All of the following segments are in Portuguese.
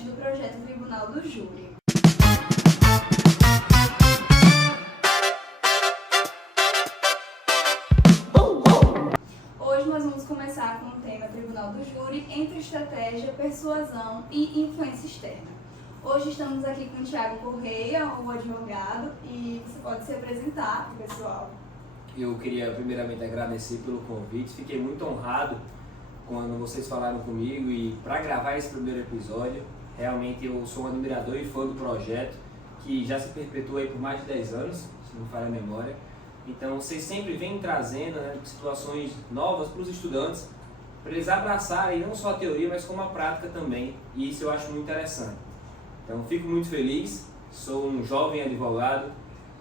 episódio do projeto Tribunal do Júri. Hoje nós vamos começar com o tema Tribunal do Júri entre estratégia, persuasão e influência externa. Hoje estamos aqui com o Thiago Correia, o advogado, e você pode se apresentar, pessoal. Eu queria primeiramente agradecer pelo convite, fiquei muito honrado quando vocês falaram comigo e para gravar esse primeiro episódio, realmente eu sou um admirador e fã do projeto que já se perpetua aí por mais de 10 anos, se não falha a memória. Então vocês sempre vêm trazendo situações novas para os estudantes, para eles abraçarem não só a teoria, mas como a prática também, e isso eu acho muito interessante. Então fico muito feliz, sou um jovem advogado,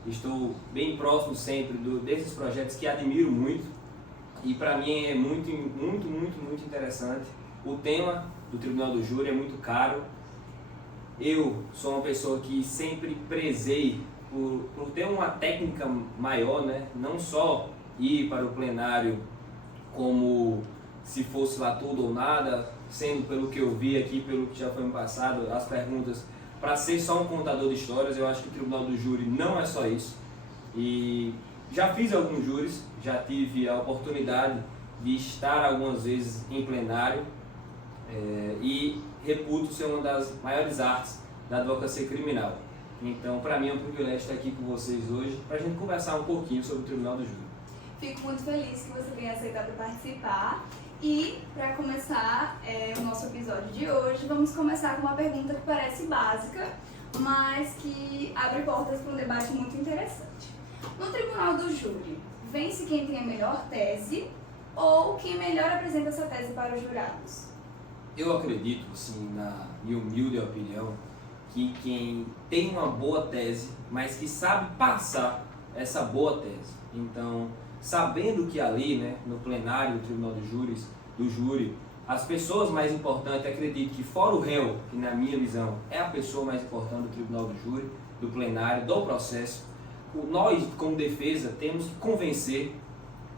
estou bem próximo sempre desses projetos que admiro muito, e para mim é muito interessante. O tema do Tribunal do Júri é muito caro. Eu sou uma pessoa que sempre prezei por ter uma técnica maior, não só ir para o plenário como se fosse lá tudo ou nada, sendo pelo que eu vi aqui, pelo que já foi me passado, as perguntas, para ser só um contador de histórias. Eu acho que o Tribunal do Júri não é só isso. E já fiz alguns júris, já tive a oportunidade de estar algumas vezes em plenário e reputo ser uma das maiores artes da advocacia criminal. Então, para mim é um privilégio estar aqui com vocês hoje para a gente conversar um pouquinho sobre o Tribunal do Júri. Fico muito feliz que você tenha aceitado participar. E, para começar o nosso episódio de hoje, vamos começar com uma pergunta que parece básica, mas que abre portas para um debate muito interessante. No Tribunal do Júri, vence quem tem a melhor tese ou quem melhor apresenta essa tese para os jurados? Eu acredito, assim, na minha humilde opinião, que quem tem uma boa tese, mas que sabe passar essa boa tese. Então, sabendo que ali, no plenário do Tribunal do Júri, as pessoas mais importantes, acredito que fora o réu, que na minha visão é a pessoa mais importante do Tribunal do Júri, do plenário, do processo, nós, como defesa, temos que convencer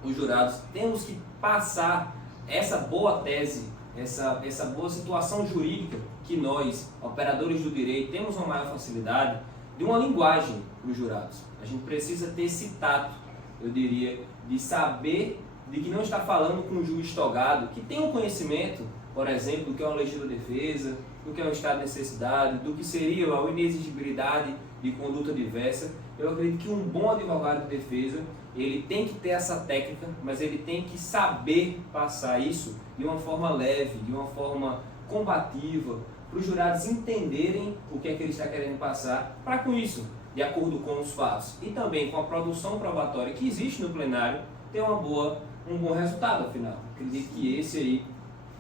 os jurados, temos que passar essa boa tese, essa boa situação jurídica que nós, operadores do direito, temos uma maior facilidade de uma linguagem para os jurados. A gente precisa ter esse tato, eu diria, de saber de que não está falando com um juiz togado, que tem um conhecimento, por exemplo, do que é uma legítima defesa, do que é um estado de necessidade, do que seria a inexigibilidade de conduta diversa. Eu acredito que um bom advogado de defesa, ele tem que ter essa técnica, mas ele tem que saber passar isso de uma forma leve, de uma forma combativa, para os jurados entenderem o que é que ele está querendo passar, para com isso, de acordo com os fatos e também com a produção probatória que existe no plenário, ter um bom resultado afinal. Acredito que esse aí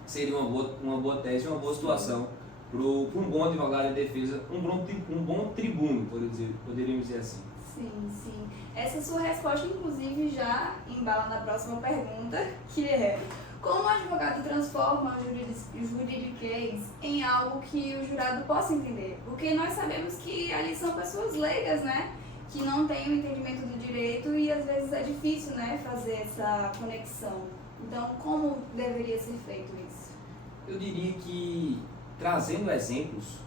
seria uma boa tese, uma boa situação para um bom advogado de defesa, um bom tribuno, poderíamos dizer assim. Sim. Essa sua resposta, inclusive, já embala na próxima pergunta, que é: como o advogado transforma o juridiquês em algo que o jurado possa entender? Porque nós sabemos que ali são pessoas leigas, que não têm o entendimento do direito e às vezes é difícil, fazer essa conexão. Então, como deveria ser feito isso? Eu diria que trazendo exemplos,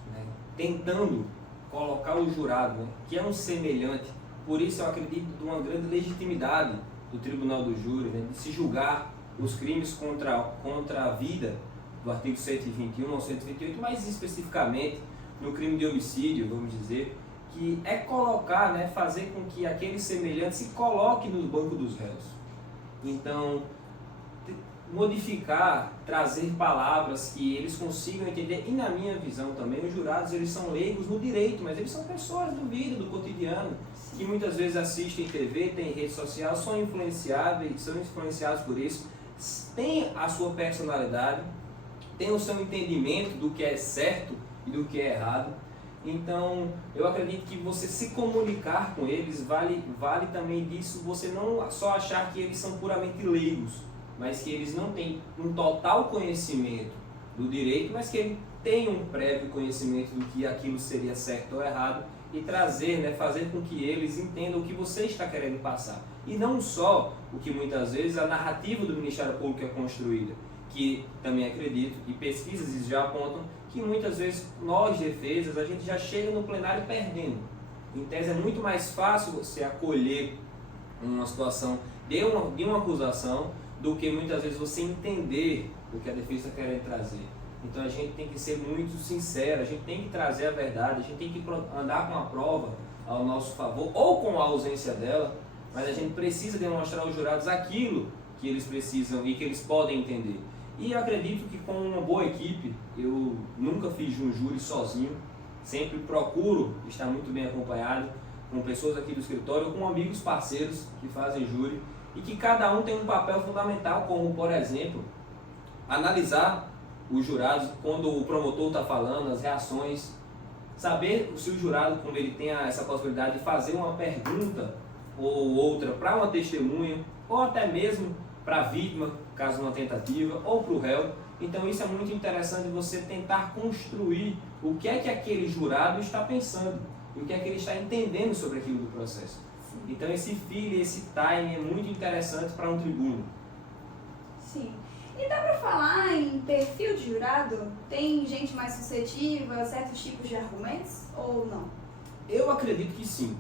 tentando colocar o jurado, que é um semelhante, por isso eu acredito de uma grande legitimidade do Tribunal do Júri, de se julgar os crimes contra a vida, do artigo 121 ao 128, mais especificamente no crime de homicídio, vamos dizer, que é colocar, fazer com que aquele semelhante se coloque no banco dos réus. Então, modificar, trazer palavras que eles consigam entender, e na minha visão também, os jurados eles são leigos no direito, mas eles são pessoas do vida, do cotidiano, que muitas vezes assistem TV, têm rede social, são influenciados por isso, têm a sua personalidade, têm o seu entendimento do que é certo e do que é errado. Então, eu acredito que você se comunicar com eles vale também disso, você não só achar que eles são puramente leigos, mas que eles não têm um total conhecimento do direito, mas que eles têm um prévio conhecimento do que aquilo seria certo ou errado, e trazer, fazer com que eles entendam o que você está querendo passar. E não só o que muitas vezes a narrativa do Ministério Público é construída, que também acredito, e pesquisas já apontam, que muitas vezes nós, defesas, a gente já chega no plenário perdendo. Em tese é muito mais fácil você acolher uma situação de uma acusação do que muitas vezes você entender o que a defesa está querendo trazer. Então a gente tem que ser muito sincero, a gente tem que trazer a verdade, a gente tem que andar com a prova ao nosso favor ou com a ausência dela, mas a gente precisa demonstrar aos jurados aquilo que eles precisam e que eles podem entender. E eu acredito que com uma boa equipe, eu nunca fiz um júri sozinho, sempre procuro estar muito bem acompanhado com pessoas aqui do escritório, com amigos parceiros que fazem júri, e que cada um tem um papel fundamental, como, por exemplo, analisar os jurados quando o promotor está falando, as reações, saber se o jurado, quando ele tem essa possibilidade de fazer uma pergunta ou outra para uma testemunha, ou até mesmo para a vítima, caso uma tentativa, ou para o réu. Então isso é muito interessante, você tentar construir o que é que aquele jurado está pensando, e o que é que ele está entendendo sobre aquilo do processo. Sim. Então esse feeling, esse time é muito interessante para um tribuno. Sim. E dá para falar em perfil de jurado? Tem gente mais suscetível a certos tipos de argumentos ou não? Eu acredito que sim.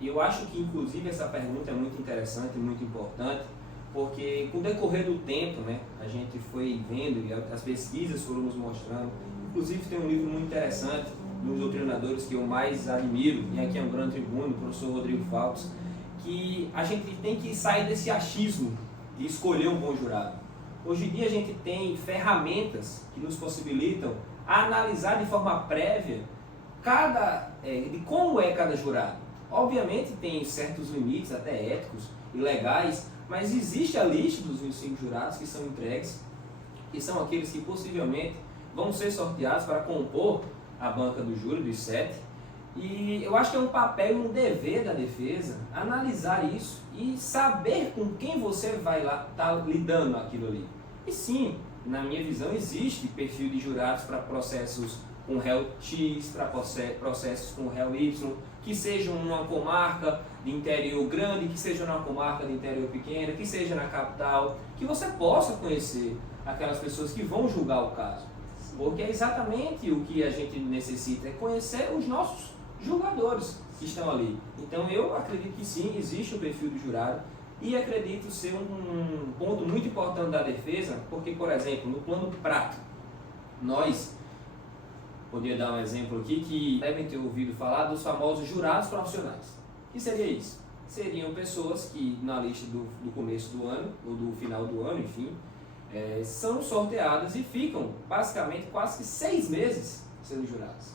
Eu acho que inclusive essa pergunta é muito interessante e muito importante, porque com o decorrer do tempo, né, a gente foi vendo e as pesquisas foram nos mostrando. Inclusive tem um livro muito interessante dos doutrinadores que eu mais admiro, e aqui é um grande tribuno, o professor Rodrigo Falcos, que a gente tem que sair desse achismo de escolher um bom jurado. Hoje em dia a gente tem ferramentas que nos possibilitam analisar de forma prévia de como é cada jurado. Obviamente tem certos limites, até éticos e legais, mas existe a lista dos 25 jurados que são entregues, que são aqueles que possivelmente vão ser sorteados para compor a banca do júri, dos 7. E eu acho que é um papel e um dever da defesa analisar isso e saber com quem você vai lá estar lidando aquilo ali. E sim, na minha visão, existe perfil de jurados para processos com réu X, para processos com réu Y, que sejam numa comarca de interior grande, que seja numa comarca de interior pequena, que seja na capital, que você possa conhecer aquelas pessoas que vão julgar o caso. Porque é exatamente o que a gente necessita, é conhecer os nossos julgadores que estão ali. Então eu acredito que sim, existe o perfil do jurado, e acredito ser um ponto muito importante da defesa, porque, por exemplo, no plano prático, nós, poderia dar um exemplo aqui, que devem ter ouvido falar dos famosos jurados profissionais. O que seria isso? Seriam pessoas que na lista do começo do ano, ou do final do ano, enfim, são sorteadas e ficam basicamente quase que 6 meses sendo jurados.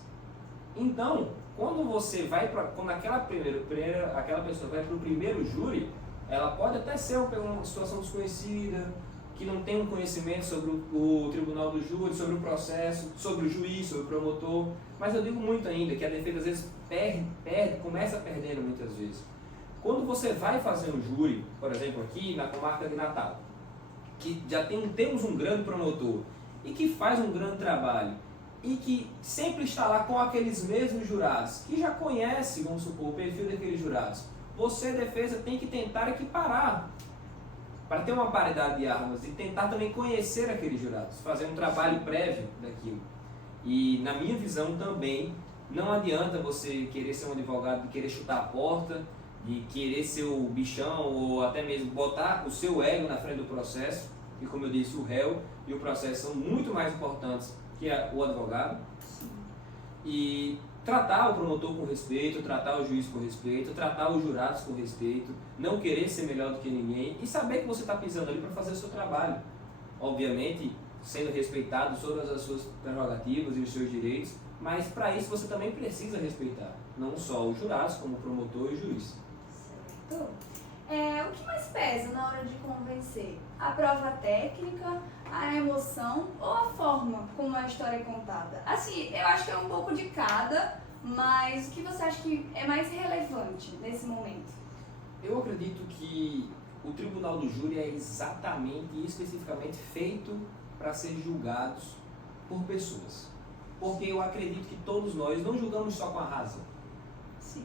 Então, quando você vai para, quando aquela pessoa vai para o primeiro júri, ela pode até ser uma situação desconhecida, que não tem um conhecimento sobre o tribunal do júri, sobre o processo, sobre o juiz, sobre o promotor, mas eu digo muito ainda que a defesa às vezes começa perdendo muitas vezes. Quando você vai fazer um júri, por exemplo aqui na comarca de Natal, que já temos um grande promotor e que faz um grande trabalho e que sempre está lá com aqueles mesmos jurados, que já conhece, vamos supor, o perfil daqueles jurados, você, defesa, tem que tentar equiparar para ter uma paridade de armas e tentar também conhecer aqueles jurados, fazer um trabalho prévio daquilo. E na minha visão também, não adianta você querer ser um advogado, de querer chutar a porta, de querer ser o bichão ou até mesmo botar o seu ego na frente do processo, e como eu disse, o réu e o processo são muito mais importantes que o advogado. E tratar o promotor com respeito, tratar o juiz com respeito, tratar os jurados com respeito, não querer ser melhor do que ninguém e saber que você está pisando ali para fazer o seu trabalho. Obviamente, sendo respeitado todas as suas prerrogativas e os seus direitos, mas para isso você também precisa respeitar, não só os jurados, como o promotor e o juiz. Certo. O que mais pesa na hora de convencer? A prova técnica, a emoção ou a forma como a história é contada? Assim, eu acho que é um pouco de cada, mas o que você acha que é mais relevante nesse momento? Eu acredito que o tribunal do júri é exatamente e especificamente feito para ser julgados por pessoas. Porque eu acredito que todos nós não julgamos só com a razão. Sim.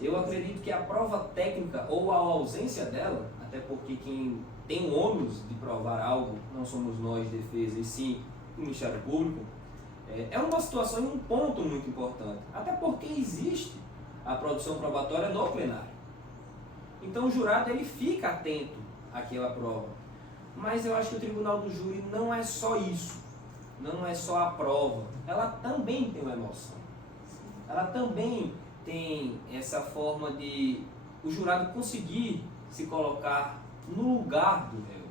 Eu acredito que a prova técnica ou a ausência dela, a até porque quem tem o ônus de provar algo não somos nós, defesa, e sim o Ministério Público, é uma situação e um ponto muito importante, até porque existe a produção probatória no plenário. Então o jurado ele fica atento àquela prova, mas eu acho que o tribunal do júri não é só isso, não é só a prova, ela também tem uma emoção, ela também tem essa forma de o jurado conseguir se colocar no lugar do réu,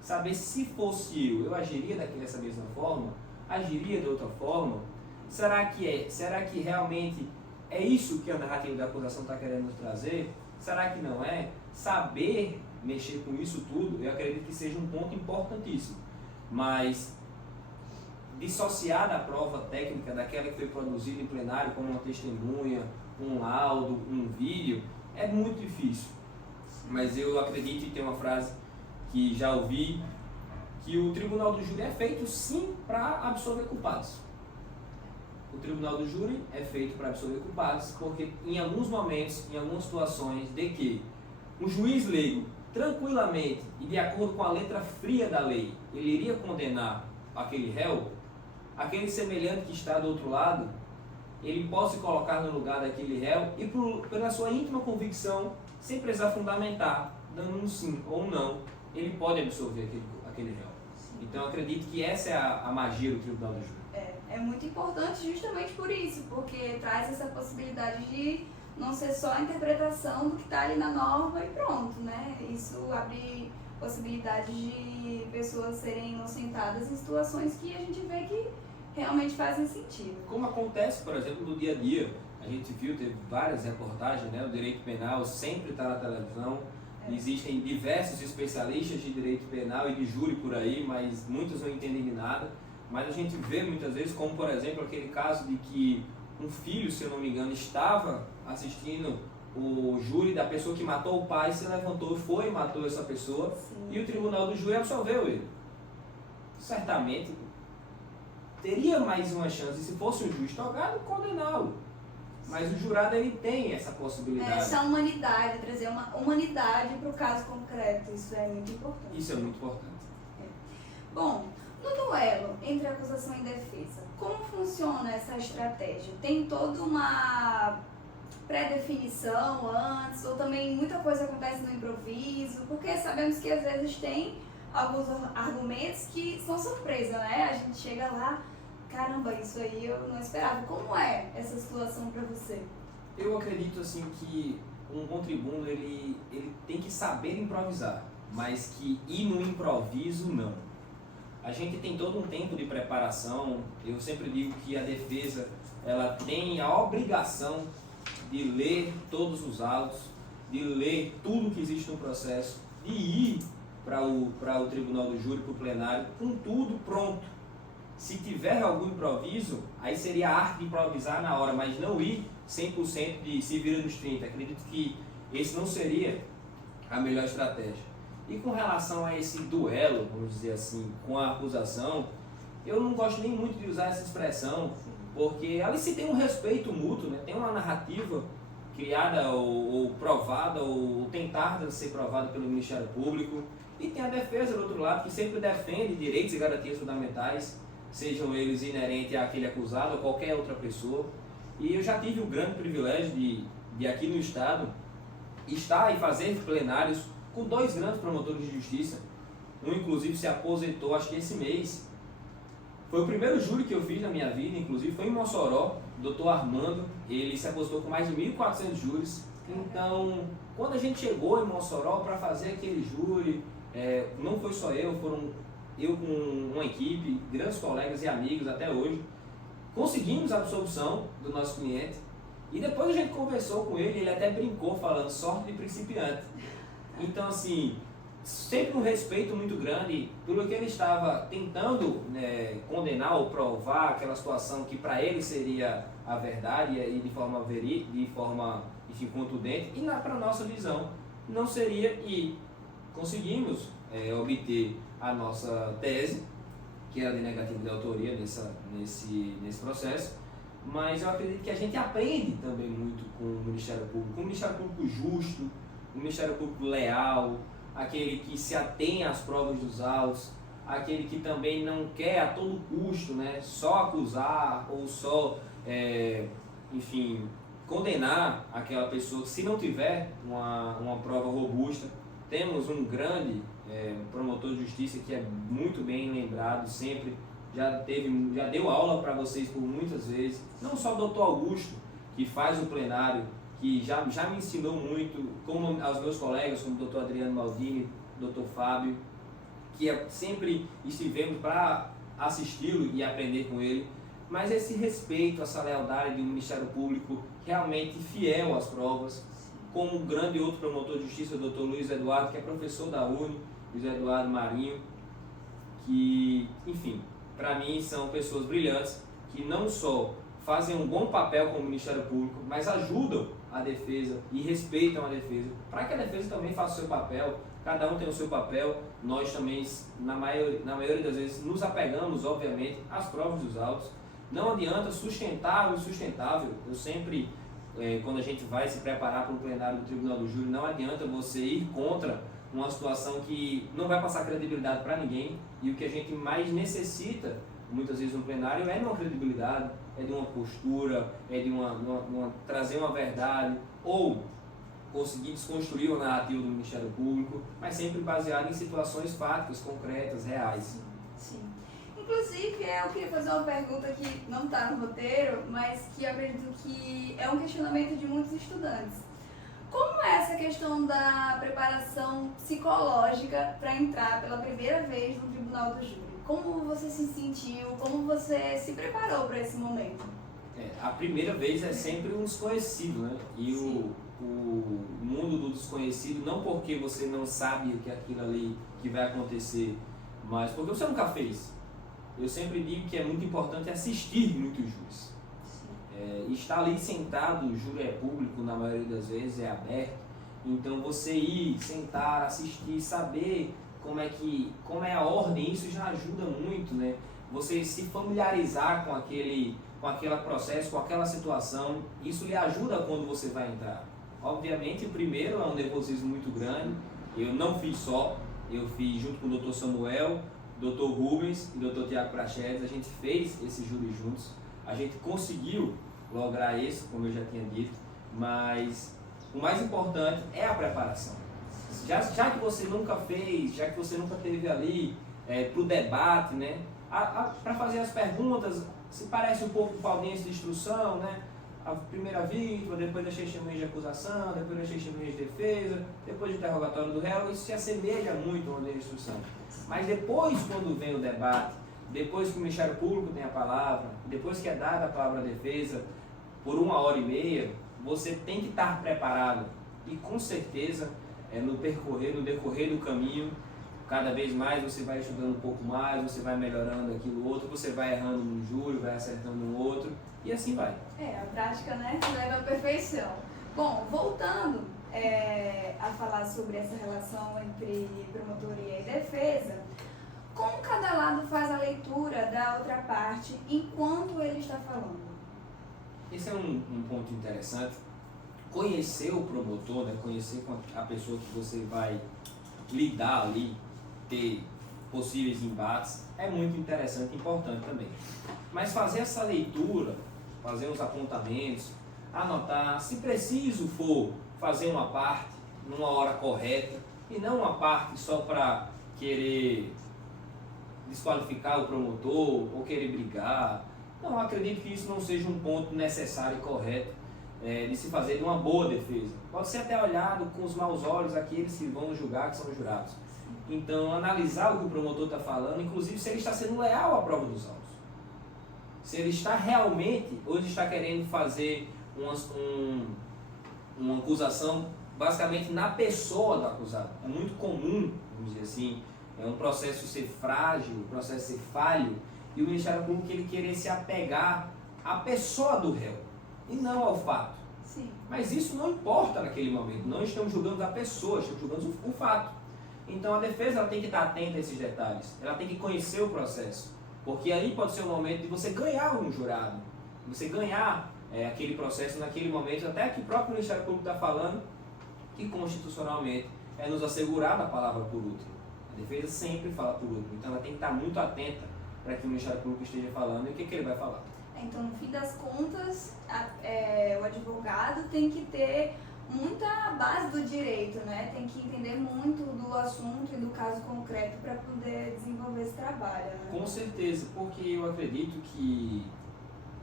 saber se fosse eu agiria dessa mesma forma, agiria de outra forma, será que realmente é isso que a narrativa da acusação está querendo nos trazer? Será que não é? Saber mexer com isso tudo, eu acredito que seja um ponto importantíssimo, mas dissociar da prova técnica, daquela que foi produzida em plenário como uma testemunha, um laudo, um vídeo, é muito difícil. Mas eu acredito que tem uma frase que já ouvi, que o tribunal do júri é feito sim para absolver culpados. O tribunal do júri é feito para absolver culpados, porque em alguns momentos, em algumas situações de que um juiz leigo, tranquilamente e de acordo com a letra fria da lei, ele iria condenar aquele réu, aquele semelhante que está do outro lado, ele pode se colocar no lugar daquele réu e pela sua íntima convicção, sem precisar fundamentar, dando um sim ou um não, ele pode absolver aquele réu. Então eu acredito que essa é a magia do tribunal do júri. É muito importante justamente por isso, porque traz essa possibilidade de não ser só a interpretação do que está ali na norma e pronto, né? Isso abre possibilidade de pessoas serem inocentadas em situações que a gente vê que realmente fazem sentido. Como acontece, por exemplo, no dia a dia, a gente viu, teve várias reportagens, né? O direito penal sempre está na televisão, existem diversos especialistas de direito penal e de júri por aí, mas muitos não entendem de nada. Mas a gente vê muitas vezes, como por exemplo aquele caso de que um filho, se eu não me engano, estava assistindo o júri da pessoa que matou o pai, se levantou, foi e matou essa pessoa. Sim. E o tribunal do júri absolveu ele. Certamente teria mais uma chance, se fosse um juiz togado, condená-lo. Mas o jurado ele tem essa possibilidade. Essa humanidade, trazer uma humanidade para o caso concreto, isso é muito importante. Isso é muito importante. Bom, no duelo entre acusação e defesa, como funciona essa estratégia? Tem toda uma pré-definição antes, ou também muita coisa acontece no improviso? Porque sabemos que às vezes tem alguns argumentos que são surpresa, né? A gente chega lá, caramba, isso aí eu não esperava. Como é essa situação para você? Eu acredito assim que um bom tribuno ele tem que saber improvisar, mas que ir no improviso não. A gente tem todo um tempo de preparação. Eu sempre digo que a defesa ela tem a obrigação de ler todos os autos, de ler tudo que existe no processo, de ir para o tribunal do júri, para o plenário, com tudo pronto. Se tiver algum improviso, aí seria a arte de improvisar na hora, mas não ir 100% de se vira nos 30. Acredito que esse não seria a melhor estratégia. E com relação a esse duelo, vamos dizer assim, com a acusação, eu não gosto nem muito de usar essa expressão, porque ali se tem um respeito mútuo, né? Tem uma narrativa criada ou provada ou tentada ser provada pelo Ministério Público, e tem a defesa do outro lado que sempre defende direitos e garantias fundamentais, sejam eles inerentes àquele acusado ou qualquer outra pessoa. E eu já tive o grande privilégio de aqui no Estado estar e fazer plenários com dois grandes promotores de justiça. Um inclusive se aposentou acho que esse mês. Foi o primeiro júri que eu fiz na minha vida, inclusive foi em Mossoró, Dr. Armando. Ele se aposentou com mais de 1.400 júris. Então, quando a gente chegou em Mossoró para fazer aquele júri, não foi só eu, foram eu com uma equipe, grandes colegas e amigos até hoje, conseguimos a absolvição do nosso cliente. E depois a gente conversou com ele até brincou falando sorte de principiante. Então, assim, sempre um respeito muito grande pelo que ele estava tentando condenar ou provar aquela situação que para ele seria a verdade e de forma enfim, contundente, e para a nossa visão não seria, e conseguimos obter a nossa tese, que era de negativa de autoria nesse processo. Mas eu acredito que a gente aprende também muito com o Ministério Público, um Ministério Público justo, um Ministério Público leal, aquele que se atém às provas dos autos, aquele que também não quer a todo custo, né, só acusar ou só, enfim, condenar aquela pessoa que, se não tiver uma prova robusta. Temos um grande promotor de justiça que é muito bem lembrado sempre, já deu aula para vocês por muitas vezes, não só o doutor Augusto, que faz o plenário, que já me ensinou muito, como aos meus colegas, como o doutor Adriano Maldini, doutor Fábio, que sempre estivemos para assisti-lo e aprender com ele, mas esse respeito, essa lealdade de um Ministério Público realmente fiel às provas, como um grande outro promotor de justiça, o doutor Luiz Eduardo, que é professor da UNE, Luiz Eduardo Marinho, que, enfim, para mim são pessoas brilhantes, que não só fazem um bom papel como Ministério Público, mas ajudam a defesa e respeitam a defesa, para que a defesa também faça o seu papel. Cada um tem o seu papel. Nós também, na maioria das vezes, nos apegamos, obviamente, às provas dos autos. Não adianta sustentar o insustentável. Eu sempre, quando a gente vai se preparar para um plenário do Tribunal do Júri, não adianta você ir contra uma situação que não vai passar credibilidade para ninguém. E o que a gente mais necessita, muitas vezes no plenário, é de uma credibilidade, é de uma postura, é de trazer uma verdade, ou conseguir desconstruir a narrativa do Ministério Público, mas sempre baseado em situações fáticas, concretas, reais. Sim. Inclusive, eu queria fazer uma pergunta que não está no roteiro, mas que eu acredito que é um questionamento de muitos estudantes. Como é essa questão da preparação psicológica para entrar pela primeira vez no Tribunal do Júri? Como você se sentiu? Como você se preparou para esse momento? A primeira vez é sempre um desconhecido, né? E o mundo do desconhecido, não porque você não sabe o que é aquilo ali que vai acontecer, mas porque você nunca fez. Eu sempre digo que é muito importante assistir muitos júris. Estar ali sentado, o júri é público, na maioria das vezes é aberto, então você ir, sentar, assistir, saber como é a ordem, isso já ajuda muito, né? Você se familiarizar com aquele processo, com aquela situação, isso lhe ajuda quando você vai entrar. Obviamente, o primeiro é um nervosismo muito grande. Eu não fiz só, eu fiz junto com o Dr. Samuel, Dr. Rubens e Dr. Tiago Prachedes. A gente fez esse júri juntos, a gente conseguiu lograr isso, como eu já tinha dito, mas o mais importante é a preparação. Já que você nunca fez, já que você nunca teve ali para o debate, né, para fazer as perguntas, se parece um pouco com a audiência de instrução, né? A primeira vítima, depois das testemunhas de acusação, depois das testemunhas de defesa, depois do interrogatório do réu, isso se assemelha muito a uma audiência de instrução. Mas depois, quando vem o debate, depois que o Ministério Público tem a palavra, depois que é dada a palavra à defesa, por 1h30, você tem que estar preparado. E com certeza, no decorrer do caminho, cada vez mais você vai estudando um pouco mais, você vai melhorando aquilo outro, você vai errando num júri, vai acertando no outro, e assim vai. A prática, né, leva à perfeição. Bom, voltando a falar sobre essa relação entre promotoria e defesa, como cada lado faz a leitura da outra parte enquanto ele está falando? Esse é um ponto interessante. Conhecer o promotor, né, conhecer a pessoa que você vai lidar ali, ter possíveis embates, é muito interessante e importante também. Mas fazer essa leitura, fazer os apontamentos, anotar, se preciso for fazer uma parte numa hora correta, e não uma parte só para querer desqualificar o promotor ou querer brigar. Não, acredito que isso não seja um ponto necessário e correto de se fazer de uma boa defesa. Pode ser até olhado com os maus olhos aqueles que vão julgar, que são jurados. Então, analisar o que o promotor está falando, inclusive se ele está sendo leal à prova dos autos. Se ele está realmente, ou ele está querendo fazer uma acusação basicamente na pessoa do acusado. É muito comum, vamos dizer assim, um processo ser frágil, um processo ser falho, e o Ministério Público ele querer se apegar à pessoa do réu, e não ao fato. Sim. Mas isso não importa naquele momento, não estamos julgando a pessoa, estamos julgando o fato. Então a defesa ela tem que estar atenta a esses detalhes, ela tem que conhecer o processo, porque ali pode ser o momento de você ganhar um jurado, de você ganhar aquele processo naquele momento, até que o próprio Ministério Público está falando que constitucionalmente é nos assegurar da palavra por último. A defesa sempre fala por último, então ela tem que estar muito atenta para que o Ministério Público esteja falando e o que ele vai falar. Então, no fim das contas, o advogado tem que ter muita base do direito, né? Tem que entender muito do assunto e do caso concreto para poder desenvolver esse trabalho, né? Com certeza, porque eu acredito que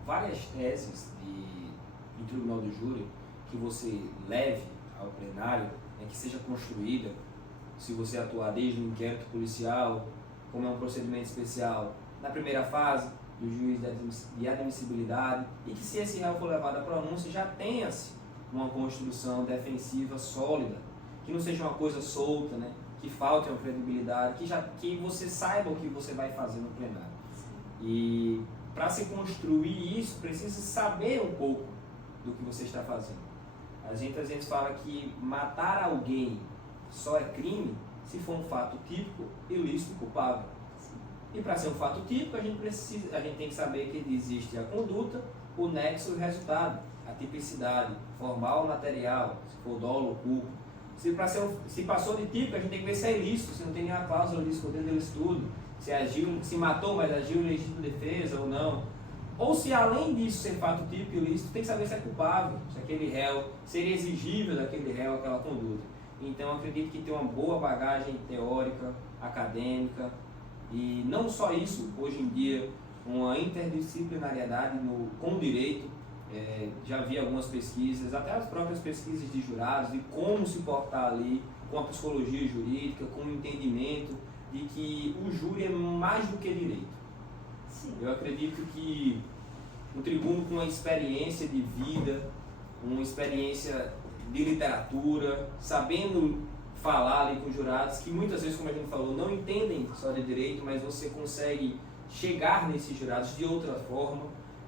várias teses do tribunal do júri que você leve ao plenário, que seja construída, se você atuar desde o inquérito policial, como é um procedimento especial, na primeira fase do juiz de admissibilidade, e que se esse réu for levado à pronúncia, já tenha-se uma construção defensiva sólida, que não seja uma coisa solta, né? Que falte uma credibilidade, que você saiba o que você vai fazer no plenário. E para se construir isso, precisa saber um pouco do que você está fazendo. A gente às vezes fala que matar alguém só é crime se for um fato típico, ilícito e culpável. E para ser um fato típico, a gente tem que saber que existe a conduta, o nexo e o resultado, a tipicidade, formal ou material, se for dolo ou culpa. Se passou de típico, a gente tem que ver se é ilícito, se não tem nenhuma cláusula de escondendo dele tudo, se matou, mas agiu em legítima defesa ou não. Ou se além disso ser fato típico e ilícito, tem que saber se é culpável, se aquele réu, seria exigível daquele réu aquela conduta. Então eu acredito que tem uma boa bagagem teórica, acadêmica, e não só isso, hoje em dia, uma interdisciplinariedade com o direito. Já vi algumas pesquisas, até as próprias pesquisas de jurados, de como se portar ali com a psicologia jurídica, com o entendimento de que o júri é mais do que direito. Sim. Eu acredito que o tribuno com uma experiência de vida, uma experiência de literatura, sabendo falar ali com jurados, que muitas vezes, como a gente falou, não entendem só de direito, mas você consegue chegar nesses jurados de outra forma.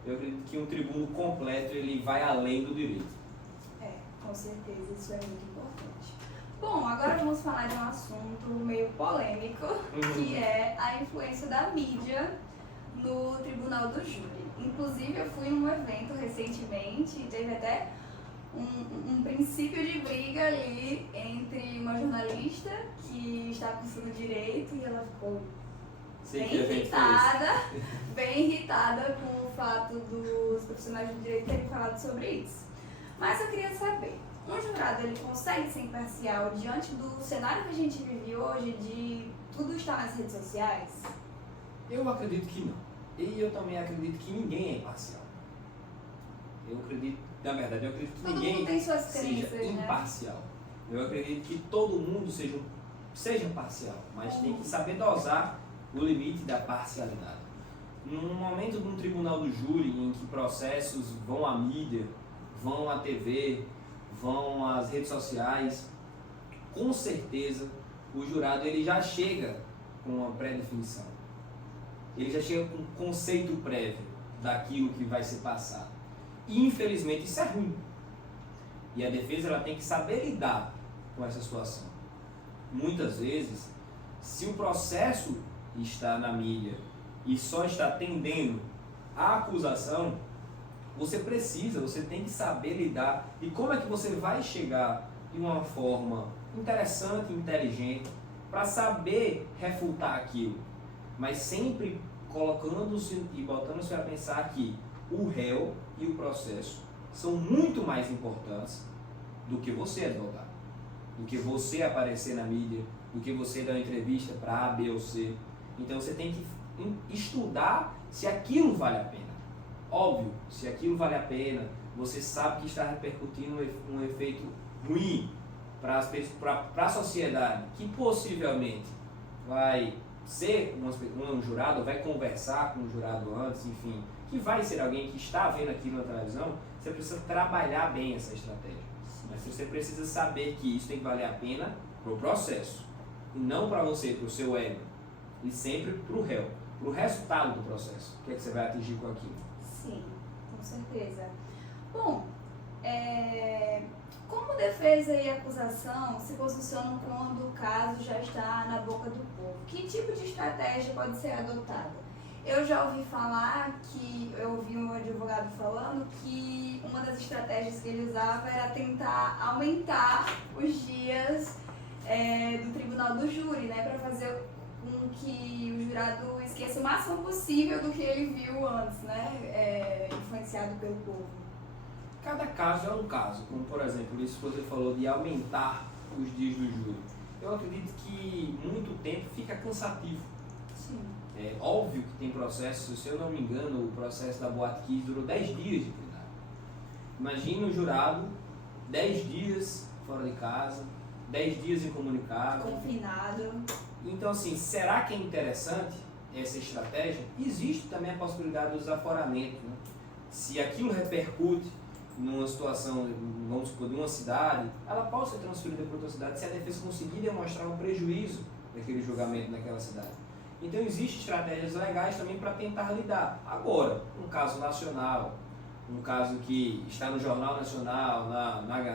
Eu acredito que um tribuno completo, ele vai além do direito. Com certeza, isso é muito importante. Bom, agora vamos falar de um assunto meio polêmico, que é a influência da mídia no tribunal do júri. Inclusive, eu fui em um evento recentemente e teve até um princípio de briga ali entre uma jornalista que está cursando direito e ela ficou bem irritada com o fato dos profissionais do direito terem falado sobre isso. Mas eu queria saber, um jurado ele consegue ser imparcial diante do cenário que a gente vive hoje de tudo estar nas redes sociais? Eu acredito que não. E eu também acredito que ninguém é imparcial. Eu acredito que todo ninguém mundo tem suas seja crenças, imparcial. Eu acredito que todo mundo seja parcial, mas tem que saber dosar o limite da parcialidade. No momento de um tribunal do júri em que processos vão à mídia, vão à TV, vão às redes sociais, com certeza o jurado ele já chega com uma pré-definição. Ele já chega com um conceito prévio daquilo que vai ser passado. E infelizmente isso é ruim. E a defesa ela tem que saber lidar com essa situação. Muitas vezes, se o processo está na mídia e só está tendendo à acusação, você tem que saber lidar e como é que você vai chegar de uma forma interessante, inteligente, para saber refutar aquilo, mas sempre colocando-se e botando-se a pensar que o réu e o processo são muito mais importantes do que você advogar, do que você aparecer na mídia, do que você dar uma entrevista para A, B ou C. Então você tem que estudar se aquilo vale a pena. Óbvio, se aquilo vale a pena, você sabe que está repercutindo um efeito ruim para a sociedade, que possivelmente vai ser um jurado, vai conversar com um jurado antes, enfim, que vai ser alguém que está vendo aquilo na televisão, você precisa trabalhar bem essa estratégia. Mas você precisa saber que isso tem que valer a pena para o processo, e não para você, para o seu ego, e sempre para o réu, para o resultado do processo. O que é que você vai atingir com aquilo? Sim, com certeza. Bom, como defesa e acusação se posicionam quando o caso já está na boca do povo? Que tipo de estratégia pode ser adotada? Eu já ouvi falar eu ouvi um advogado falando que uma das estratégias que ele usava era tentar aumentar os dias do tribunal do júri, né, para fazer com que o jurado esqueça o máximo possível do que ele viu antes, né, influenciado pelo povo. Cada caso é um caso, como por exemplo, isso que você falou de aumentar os dias do júri. Eu acredito que muito tempo fica cansativo. Sim. É óbvio que tem processos, se eu não me engano, o processo da Boate Kiss durou 10 dias de plenário. Imagina o jurado 10 dias fora de casa, 10 dias incomunicado. Confinado. Então, assim, será que é interessante essa estratégia? Existe também a possibilidade do desaforamento, né? Se aquilo repercute numa situação, vamos supor, de uma cidade, ela pode ser transferida para outra cidade se a defesa conseguir demonstrar um prejuízo daquele julgamento naquela cidade. Então, existem estratégias legais também para tentar lidar. Agora, um caso nacional, um caso que está no Jornal Nacional,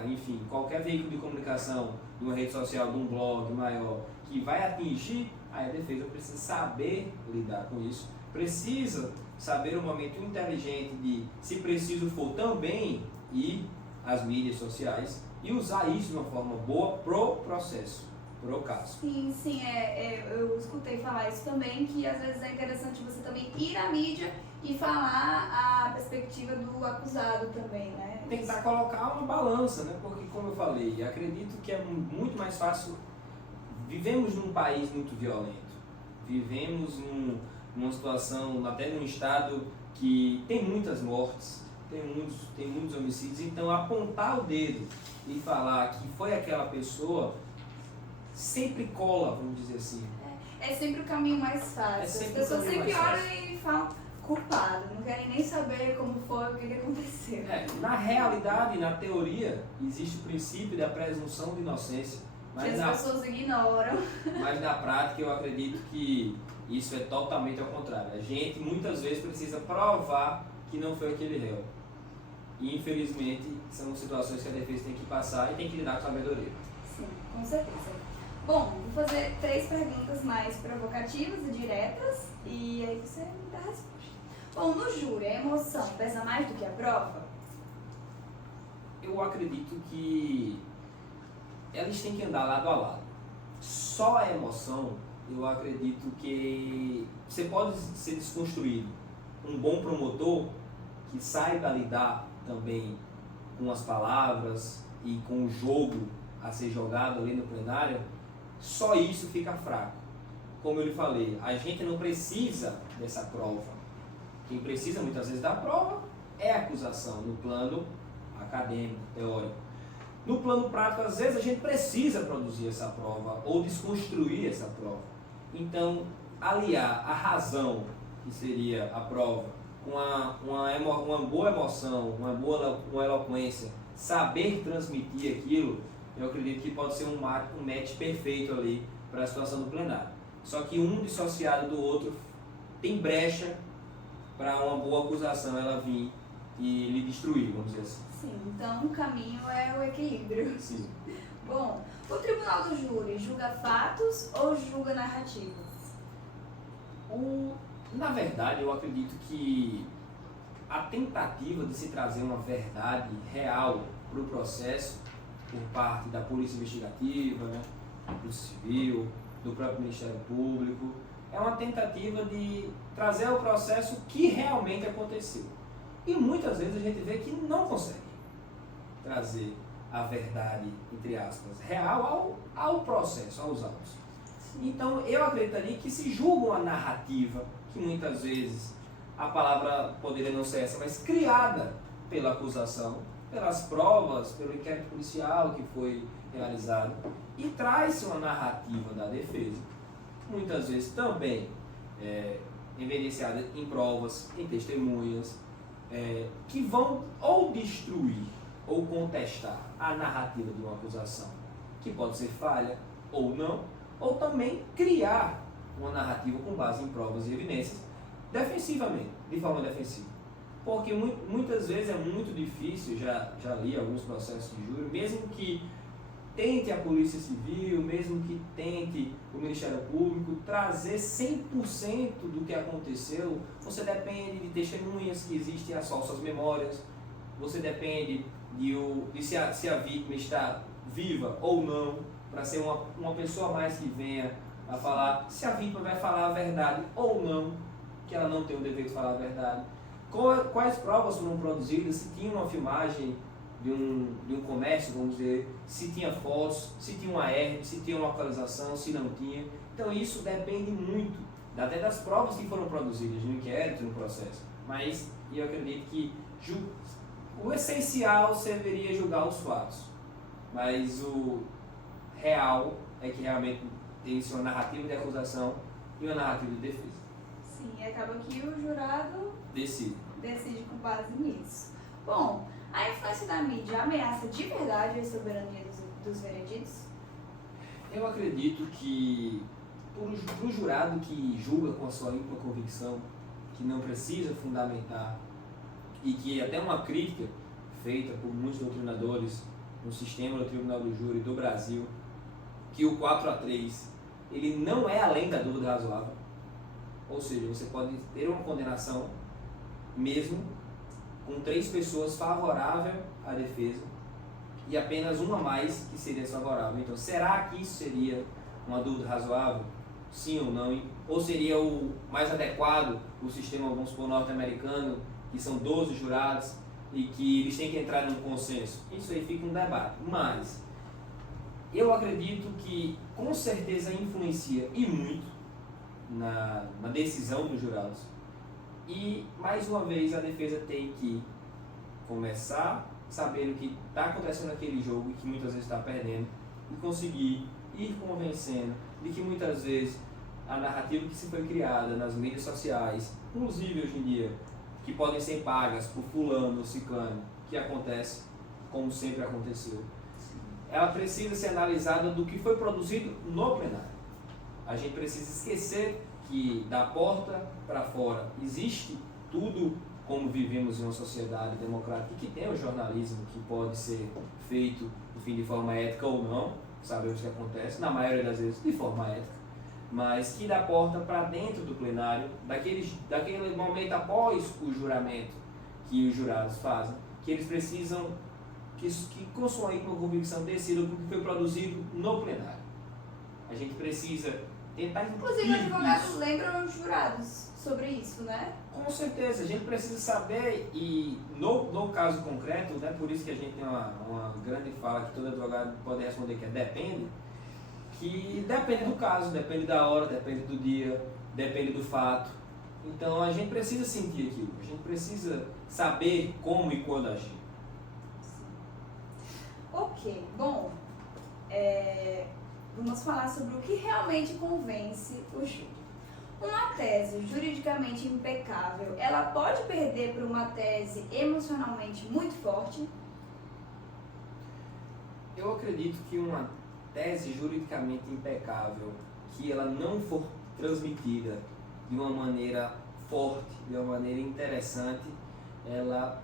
enfim, qualquer veículo de comunicação, de uma rede social, de um blog maior, que vai atingir, aí a defesa precisa saber lidar com isso, precisa saber o momento inteligente de, se preciso for, também ir às mídias sociais e usar isso de uma forma boa pro processo, pro caso. Sim, eu escutei falar isso também, que às vezes é interessante você também ir à mídia e falar a perspectiva do acusado também, né? Tentar colocar uma balança, né? Porque, como eu falei, acredito que é muito mais fácil. Vivemos num país muito violento, vivemos numa situação, até num estado que tem muitas mortes, tem muitos homicídios, então apontar o dedo e falar que foi aquela pessoa sempre cola, vamos dizer assim. É sempre o caminho mais fácil. As pessoas sempre olham e falam culpado, não querem nem saber como foi, o que aconteceu. Na realidade, na teoria, existe o princípio da presunção de inocência. Mas as pessoas ignoram. Mas na prática eu acredito que isso é totalmente ao contrário. A gente muitas vezes precisa provar que não foi aquele réu. E infelizmente são situações que a defesa tem que passar e tem que lidar com sabedoria. Sim, com certeza. Bom, vou fazer 3 perguntas mais provocativas e diretas e aí você me dá a resposta. Bom, no júri, a emoção pesa mais do que a prova? Eu acredito que elas têm que andar lado a lado. Só a emoção, eu acredito que você pode ser desconstruído. Um bom promotor que saiba lidar também com as palavras e com o jogo a ser jogado ali no plenário, só isso fica fraco. Como eu lhe falei, a gente não precisa dessa prova. Quem precisa muitas vezes da prova é a acusação no plano acadêmico, teórico. No plano prático, às vezes, a gente precisa produzir essa prova ou desconstruir essa prova. Então, aliar a razão, que seria a prova, com uma boa emoção, uma eloquência, saber transmitir aquilo, eu acredito que pode ser um match perfeito ali para a situação do plenário. Só que um dissociado do outro tem brecha para uma boa acusação ela vir e lhe destruir, vamos dizer assim. Sim, então o caminho é o equilíbrio. Sim. Bom, o tribunal do júri julga fatos ou julga narrativas? Na verdade, eu acredito que a tentativa de se trazer uma verdade real para o processo por parte da Polícia Investigativa, né, da Polícia Civil, do próprio Ministério Público, é uma tentativa de trazer ao processo o que realmente aconteceu. E muitas vezes a gente vê que não consegue trazer a verdade, entre aspas, real ao processo, aos autos. Então, eu acredito ali que se julga uma narrativa, que muitas vezes a palavra poderia não ser essa, mas criada pela acusação, pelas provas, pelo inquérito policial que foi realizado, e traz uma narrativa da defesa, muitas vezes também evidenciada em provas, em testemunhas, que vão ou destruir ou contestar a narrativa de uma acusação, que pode ser falha ou não, ou também criar uma narrativa com base em provas e evidências defensivamente, de forma defensiva. Porque muitas vezes é muito difícil, já li alguns processos de júri, mesmo que tente a Polícia Civil, mesmo que tente o Ministério Público trazer 100% do que aconteceu, você depende de testemunhas que existem as falsas memórias, você depende de se a vítima está viva ou não, para ser uma pessoa a mais que venha a falar se a vítima vai falar a verdade ou não, que ela não tem o dever de falar a verdade. Quais provas foram produzidas, se tinha uma filmagem de um comércio, vamos dizer, se tinha fotos, se tinha uma herb, se tinha uma localização, se não tinha. Então isso depende muito, até das provas que foram produzidas no inquérito, no processo. Mas eu acredito que o essencial seria julgar os fatos, mas o real é que realmente tem-se uma narrativa de acusação e uma narrativa de defesa. Sim, e acaba que o jurado Decide com base nisso. Bom, a influência da mídia ameaça de verdade a soberania dos vereditos? Eu acredito que para o jurado que julga com a sua íntima convicção, que não precisa fundamentar, e que até uma crítica feita por muitos doutrinadores no sistema do Tribunal do Júri do Brasil, que o 4-3 ele não é além da dúvida razoável, ou seja, você pode ter uma condenação mesmo com 3 pessoas favoráveis à defesa e apenas uma a mais que seria desfavorável. Então, será que isso seria uma dúvida razoável? Sim ou não? Ou seria o mais adequado o sistema, vamos supor, norte-americano, que são 12 jurados e que eles têm que entrar num consenso? Isso aí fica um debate. Mas eu acredito que com certeza influencia e muito na decisão dos jurados. E, mais uma vez, a defesa tem que começar sabendo que está acontecendo naquele jogo e que muitas vezes está perdendo e conseguir ir convencendo de que muitas vezes a narrativa que se foi criada nas mídias sociais, inclusive hoje em dia, que podem ser pagas por fulano ou ciclano, que acontece como sempre aconteceu, ela precisa ser analisada do que foi produzido no plenário. A gente precisa esquecer que da porta para fora existe tudo como vivemos em uma sociedade democrática e que tem o jornalismo que pode ser feito, enfim, de forma ética ou não, sabemos o que acontece, na maioria das vezes de forma ética, mas que da porta para dentro do plenário, daquele momento após o juramento que os jurados fazem, que eles precisam que com sua íntima convicção decidam o que foi produzido no plenário. A gente precisa tentar... Inclusive, advogados lembram os jurados sobre isso, né? Com certeza, a gente precisa saber, e no caso concreto, né, por isso que a gente tem uma grande fala que todo advogado pode responder que é depende, que depende do caso, depende da hora, depende do dia, depende do fato. Então a gente precisa sentir aquilo, a gente precisa saber como e quando agir. Ok, bom, vamos falar sobre o que realmente convence o júri. Uma tese juridicamente impecável, ela pode perder por uma tese emocionalmente muito forte? Eu acredito que uma tese juridicamente impecável, que ela não for transmitida de uma maneira forte, de uma maneira interessante, ela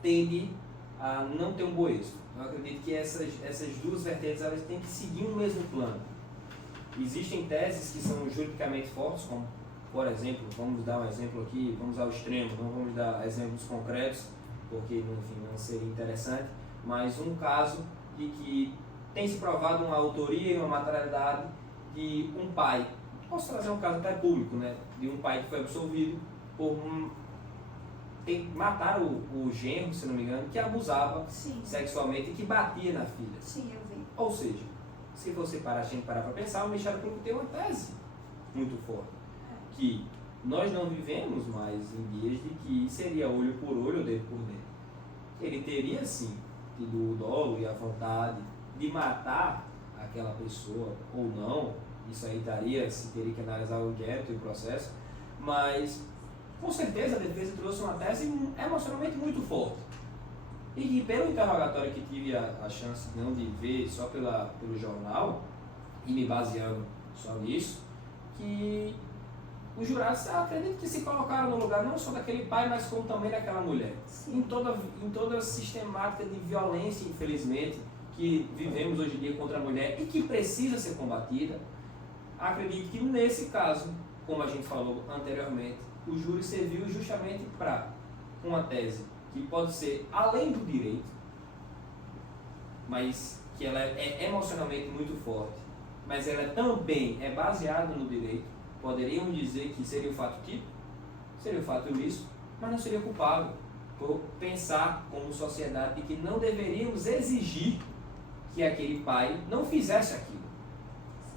tende a não ter um bom êxito. Eu acredito que essas duas vertentes elas têm que seguir o mesmo plano. Existem teses que são juridicamente fortes, como, por exemplo, vamos dar um exemplo aqui, vamos ao extremo, não vamos dar exemplos concretos, porque, enfim, não seria interessante, mas um caso de que tem se provado uma autoria e uma materialidade de um pai. Posso trazer um caso até público, né? De um pai que foi absolvido por matar o genro, se não me engano, que abusava sexualmente e que batia na filha. Sim, eu vi. Ou seja, se você parar para pensar, o Ministério Público tem uma tese muito forte, que nós não vivemos mais em dias de que seria olho por olho, dedo por dedo. Ele teria sim tido o dolo e a vontade de matar aquela pessoa ou não, isso aí se teria que analisar o inquérito e o processo, mas com certeza a defesa trouxe uma tese emocionalmente muito forte. E que pelo interrogatório que tive a chance não de ver só pelo jornal, e me baseando só nisso, que os jurados, acredito que se colocaram no lugar não só daquele pai, mas como também daquela mulher. Em toda a sistemática de violência, infelizmente, que vivemos hoje em dia contra a mulher e que precisa ser combatida, acredito que nesse caso, como a gente falou anteriormente, o júri serviu justamente para uma tese que pode ser além do direito, mas que ela é emocionalmente muito forte, mas ela também é baseada no direito, poderíamos dizer que seria o fato típico, seria o fato ilícito, mas não seria culpável por pensar como sociedade de que não deveríamos exigir que aquele pai não fizesse aquilo.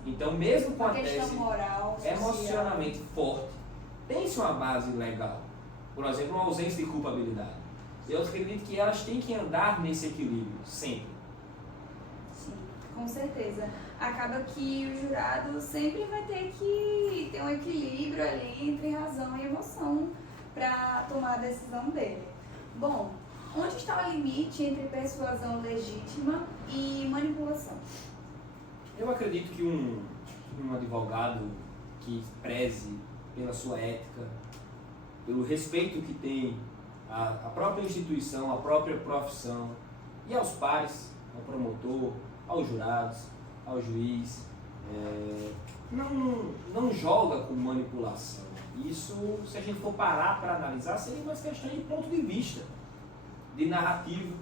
Então, mesmo com a tese moral, emocionalmente forte, tem-se uma base legal. Por exemplo, uma ausência de culpabilidade. Eu acredito que elas têm que andar nesse equilíbrio, sempre. Sim, com certeza. Acaba que o jurado sempre vai ter que ter um equilíbrio ali entre razão e emoção para tomar a decisão dele. Bom, onde está o limite entre persuasão legítima e manipulação? Eu acredito que um advogado que preze pela sua ética, pelo respeito que tem à própria instituição, à própria profissão, e aos pares, ao promotor, aos jurados, ao juiz, não joga com manipulação. Isso, se a gente for parar para analisar, seria uma questão de ponto de vista, de narrativa,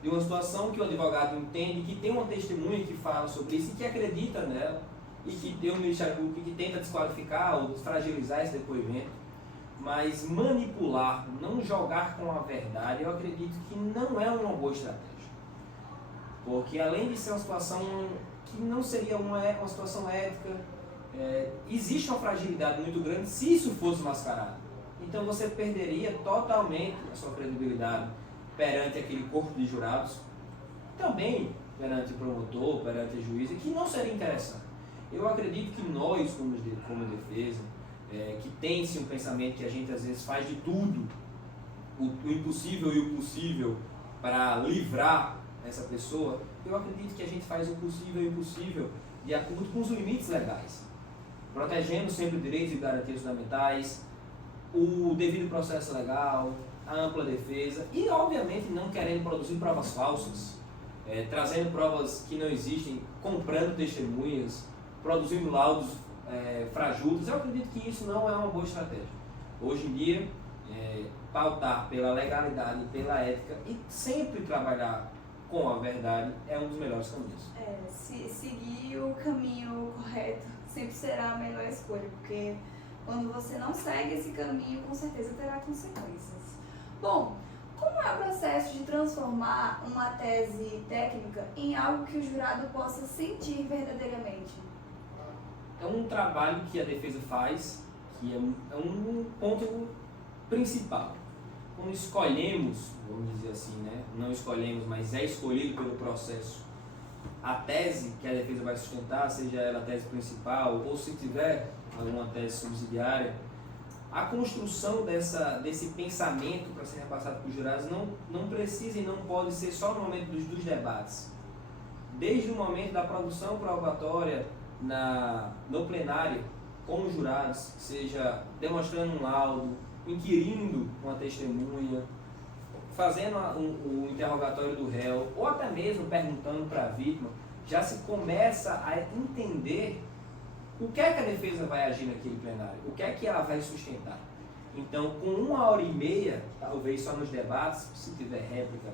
de uma situação que o advogado entende, que tem uma testemunha que fala sobre isso e que acredita nela, e que tem um Ministério Público que tenta desqualificar ou fragilizar esse depoimento. Mas manipular, não jogar com a verdade, eu acredito que não é uma boa estratégia. Porque além de ser uma situação que não seria uma situação ética, existe uma fragilidade muito grande se isso fosse mascarado. Então você perderia totalmente a sua credibilidade perante aquele corpo de jurados, também perante o promotor, perante o juiz, e que não seria interessante. Eu acredito que nós, como defesa, que tem-se um pensamento que a gente às vezes faz de tudo, o impossível e o possível para livrar essa pessoa, eu acredito que a gente faz o possível e o impossível de acordo com os limites legais, protegendo sempre direitos e garantias fundamentais, o devido processo legal, a ampla defesa e, obviamente, não querendo produzir provas falsas, trazendo provas que não existem, comprando testemunhas, produzindo laudos frajudos. Eu acredito que isso não é uma boa estratégia. Hoje em dia, pautar pela legalidade, pela ética e sempre trabalhar com a verdade é um dos melhores caminhos. Seguir o caminho correto sempre será a melhor escolha, porque quando você não segue esse caminho, com certeza terá consequências. Bom, como é o processo de transformar uma tese técnica em algo que o jurado possa sentir verdadeiramente? É um trabalho que a defesa faz, que é um ponto principal. Quando escolhemos, vamos dizer assim, né? Não escolhemos, mas é escolhido pelo processo, a tese que a defesa vai sustentar, seja ela a tese principal ou se tiver alguma tese subsidiária, a construção desse pensamento para ser repassado para os jurados não precisa e não pode ser só no momento dos debates. Desde o momento da produção probatória no plenário, com os jurados, seja demonstrando um laudo, inquirindo uma testemunha, fazendo o interrogatório do réu, ou até mesmo perguntando para a vítima, já se começa a entender o que é que a defesa vai agir naquele plenário, o que é que ela vai sustentar. Então, com 1h30, talvez só nos debates, se tiver réplica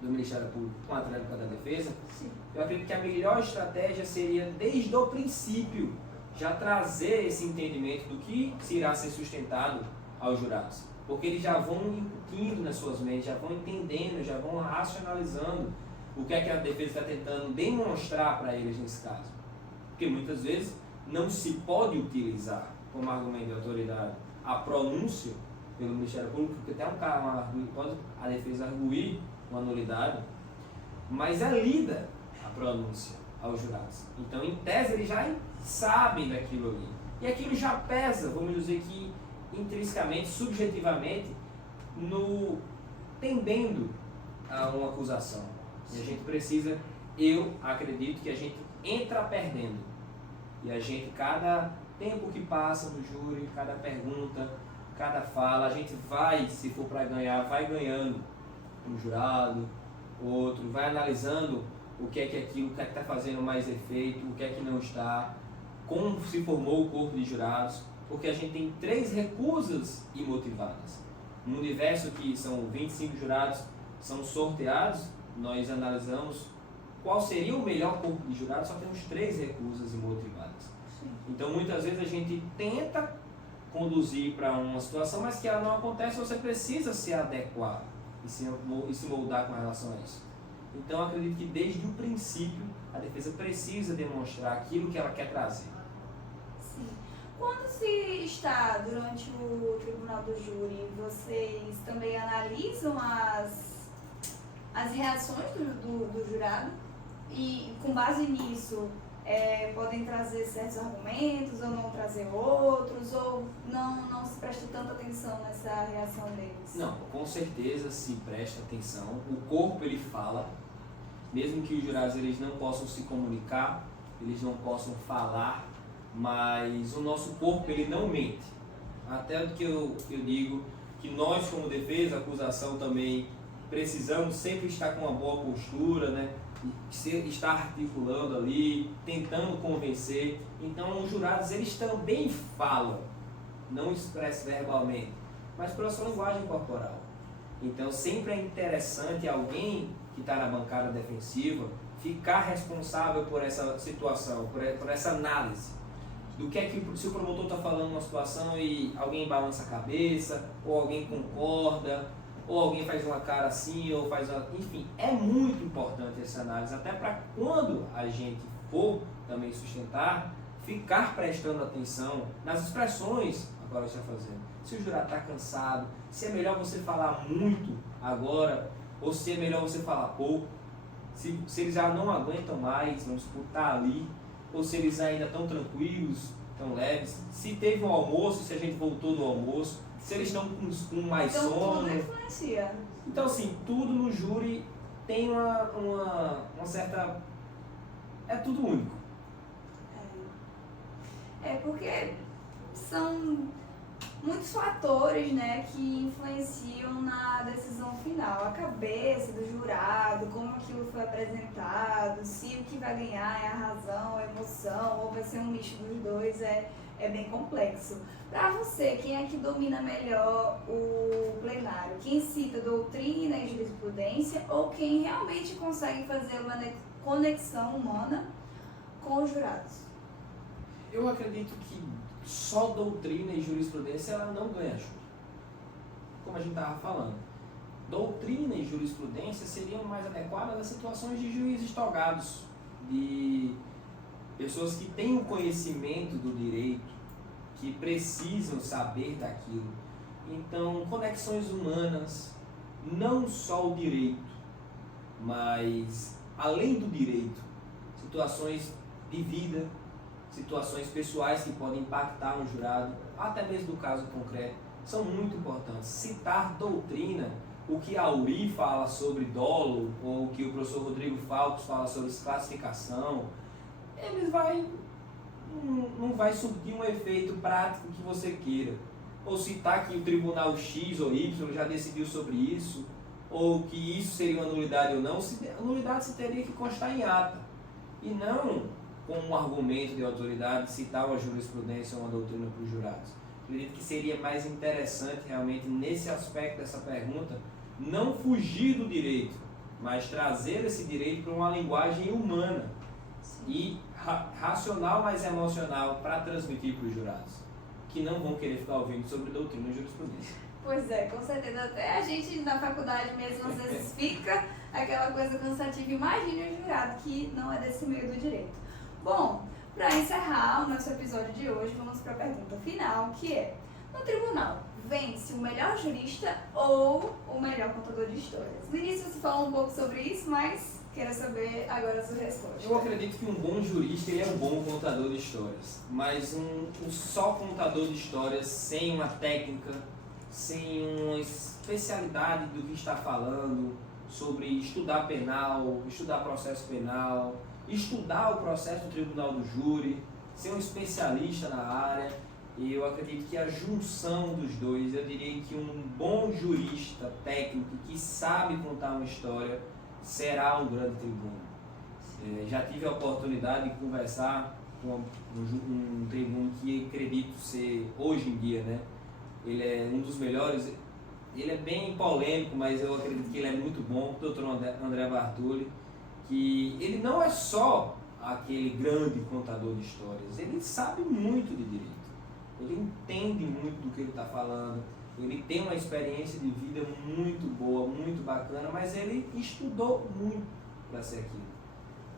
do Ministério Público com a tréplica da defesa, sim, eu acredito que a melhor estratégia seria, desde o princípio, já trazer esse entendimento do que se irá ser sustentado aos jurados. Porque eles já vão incutindo nas suas mentes, já vão entendendo, já vão racionalizando o que é que a defesa está tentando demonstrar para eles nesse caso. Porque muitas vezes não se pode utilizar como argumento de autoridade a pronúncia pelo Ministério Público, porque tem pode a defesa arguir uma nulidade, mas é lida a pronúncia aos jurados. Então, em tese, eles já sabem daquilo ali. E aquilo já pesa, vamos dizer que intrinsecamente, subjetivamente, tendendo a uma acusação. E a gente precisa, eu acredito que a gente entra perdendo. E a gente, cada tempo que passa no júri, cada pergunta, cada fala, a gente vai, se for para ganhar, vai ganhando um jurado, outro, vai analisando o que é que aquilo, o que é que está fazendo mais efeito, o que é que não está, como se formou o corpo de jurados, porque a gente tem 3 recusas imotivadas. No universo que são 25 jurados, são sorteados, nós analisamos qual seria o melhor corpo de jurados, só temos 3 recusas imotivadas. Então, muitas vezes a gente tenta conduzir para uma situação, mas que ela não acontece, você precisa se adequar e se moldar com relação a isso. Então, eu acredito que desde o princípio, a defesa precisa demonstrar aquilo que ela quer trazer. Sim. Quando se está durante o tribunal do júri, vocês também analisam as reações do jurado e, com base nisso, podem trazer certos argumentos ou não trazer outros, ou não se presta tanta atenção nessa reação deles? Não, com certeza se presta atenção. O corpo ele fala, mesmo que os jurados eles não possam se comunicar, eles não possam falar, mas o nosso corpo ele não mente. Até que eu digo que nós como defesa, acusação também, precisamos sempre estar com uma boa postura, né? Estar articulando ali, tentando convencer. Então os jurados eles também falam, não expressam verbalmente, mas pela sua linguagem corporal. Então sempre é interessante alguém que está na bancada defensiva ficar responsável por essa situação, por essa análise. Do que é que se o promotor está falando uma situação e alguém balança a cabeça, ou alguém concorda, ou alguém faz uma cara assim, ou faz uma... Enfim, é muito importante essa análise, até para quando a gente for também sustentar, ficar prestando atenção nas expressões agora que está fazendo. Se o jurado está cansado, se é melhor você falar muito agora, ou se é melhor você falar pouco, se eles já não aguentam mais, vamos estar ali, ou se eles ainda estão tranquilos, estão leves, se teve um almoço, se a gente voltou do almoço, se eles estão com mais então, sono. Tudo influencia. Então, assim, tudo no júri tem uma certa... É tudo único. Porque são muitos fatores, né, que influenciam na decisão final. A cabeça do jurado, como aquilo foi apresentado, se o que vai ganhar é a razão, a emoção, ou vai ser um misto dos dois, é bem complexo. Para você, quem é que domina melhor o plenário? Quem cita doutrina e jurisprudência ou quem realmente consegue fazer uma conexão humana com os jurados? Eu acredito que só doutrina e jurisprudência ela não ganha júri. Como a gente estava falando. Doutrina e jurisprudência seriam mais adequadas às situações de juízes togados, de pessoas que têm o conhecimento do direito, que precisam saber daquilo. Então, conexões humanas, não só o direito, mas além do direito, situações de vida, situações pessoais que podem impactar um jurado, até mesmo do caso concreto, são muito importantes. Citar doutrina, o que a URI fala sobre dolo, ou o que o professor Rodrigo Falcos fala sobre classificação, não vai surtir um efeito prático que você queira. Ou citar que o tribunal X ou Y já decidiu sobre isso, ou que isso seria uma nulidade ou não, a nulidade se teria que constar em ata, e não com um argumento de autoridade citar uma jurisprudência ou uma doutrina para os jurados. Acredito que seria mais interessante realmente nesse aspecto dessa pergunta, não fugir do direito, mas trazer esse direito para uma linguagem humana e racional, mas emocional para transmitir para os jurados, que não vão querer ficar ouvindo sobre doutrina e jurisprudência. Pois é, com certeza. Até a gente na faculdade mesmo às vezes fica aquela coisa cansativa. Imagine um jurado que não é desse meio do direito. Bom, para encerrar o nosso episódio de hoje, vamos para a pergunta final, que é: no tribunal, vence o melhor jurista ou o melhor contador de histórias? No início você falou um pouco sobre isso, mas quero saber agora a sua resposta. Eu acredito que um bom jurista ele é um bom contador de histórias, mas um só contador de histórias sem uma técnica, sem uma especialidade do que está falando, sobre estudar penal, estudar processo penal, estudar o processo do tribunal do júri, ser um especialista na área, e eu acredito que a junção dos dois, eu diria que um bom jurista técnico que sabe contar uma história será um grande tribuno. Já tive a oportunidade de conversar com um tribuno que acredito ser, hoje em dia, né, ele é um dos melhores, ele é bem polêmico, mas eu acredito que ele é muito bom, o Dr. André Bartoli, que ele não é só aquele grande contador de histórias, ele sabe muito de direito, ele entende muito do que ele está falando, ele tem uma experiência de vida muito boa, muito bacana, mas ele estudou muito para ser aquilo.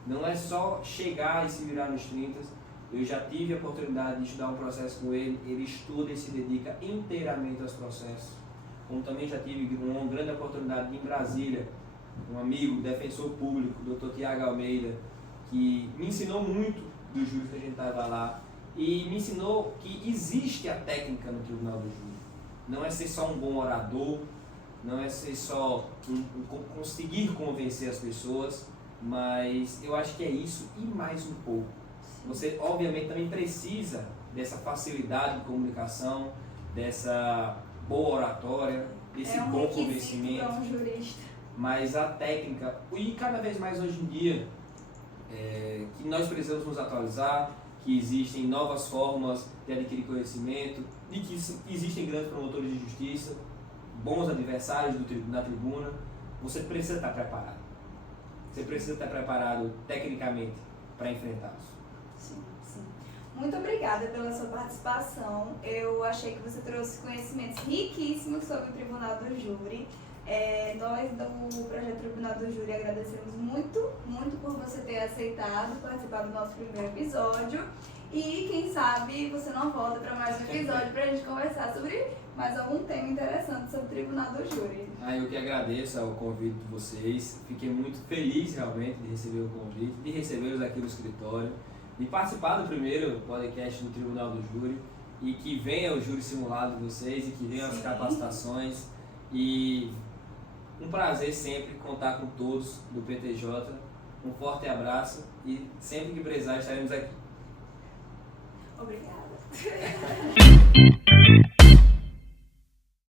Não é só chegar e se virar nos 30. Eu já tive a oportunidade de estudar um processo com ele, ele estuda e se dedica inteiramente aos processos. Como também já tive uma grande oportunidade de ir em Brasília, um amigo, defensor público, Dr. Tiago Almeida, que me ensinou muito do júri que a gente estava lá e me ensinou que existe a técnica no tribunal do júri. Não é ser só um bom orador, não é ser só conseguir convencer as pessoas, mas eu acho que é isso e mais um pouco. Você, obviamente, também precisa dessa facilidade de comunicação, dessa boa oratória, desse bom convencimento. É um jurista. Mas a técnica, e cada vez mais hoje em dia, que nós precisamos nos atualizar, que existem novas formas de adquirir conhecimento, de que existem grandes promotores de justiça, bons adversários na tribuna, você precisa estar preparado. Você precisa estar preparado tecnicamente para enfrentá-los. Sim, sim. Muito obrigada pela sua participação. Eu achei que você trouxe conhecimentos riquíssimos sobre o Tribunal do Júri. Nós do Projeto Tribunal do Júri agradecemos muito, muito por você ter aceitado participar do nosso primeiro episódio. E quem sabe você não volta para mais um episódio para a gente conversar sobre mais algum tema interessante sobre o Tribunal do Júri. Eu que agradeço ao convite de vocês. Fiquei muito feliz realmente de receber o convite, de recebê-los aqui no escritório, de participar do primeiro podcast do Tribunal do Júri e que venha o júri simulado de vocês e que venham as capacitações. E um prazer sempre contar com todos do PTJ. Um forte abraço e sempre que precisar estaremos aqui. Obrigada.